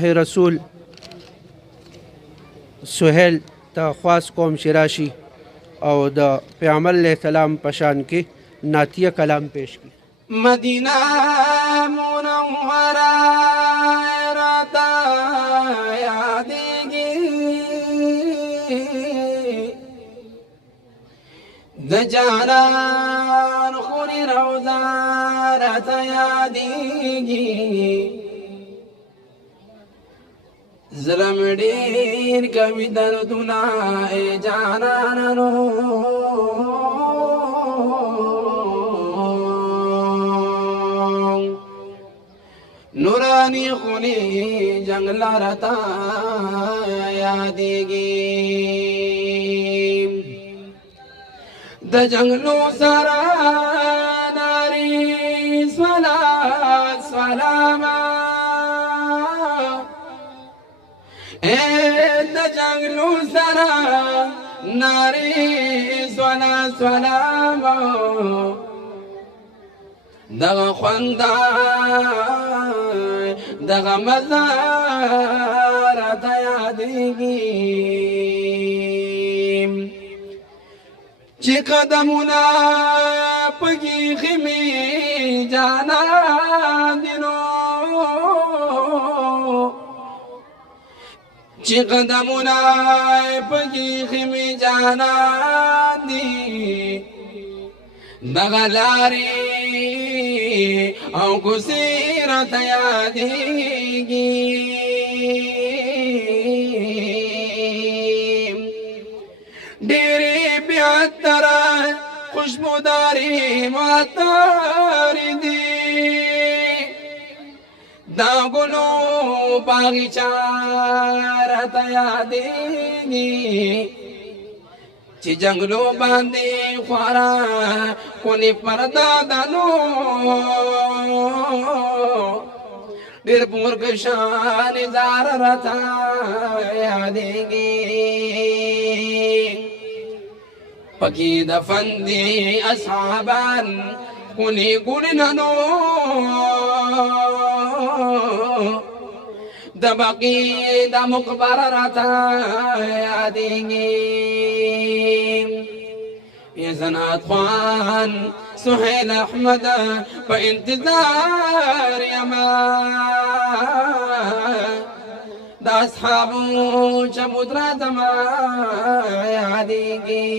رسول سهیل ته خواص کوم چې راشي او د پیغمبر علیه السلام په شان کې نعتیه کلام پیش کړي. مدینہ منورہ راتا یادېږي د جانان خوري روضه راته یادېږي زړه مې ډېر کوي دردونه ای جانانو نورانی خونی جنگل راتا یادېږي د جنگلو سره ناري صلات سلاما د جنگلو سره ناري صلات سلاما دغه خوندا دغه مزار ته یادېږي چې قدمونه پکې خمي جانان دي نو چې قدمونه پکې خمي جانان دي دغه لارې او کوڅې راته یادېږي ډېرې بهتره خوشبوداري معطرې دي دا ګلو باغچه راته یادېږي چې جنگلو باندې خورا کونی پردا دانو ډېر پرکشان زار راته یادېږي پکې دفن دي اصحابان کونی ګلنانو د بقي د مقبره راته یادېږي يا زناد خوان سهيل احمد په انتظار يما د اصحابو چبود را زما یادېږي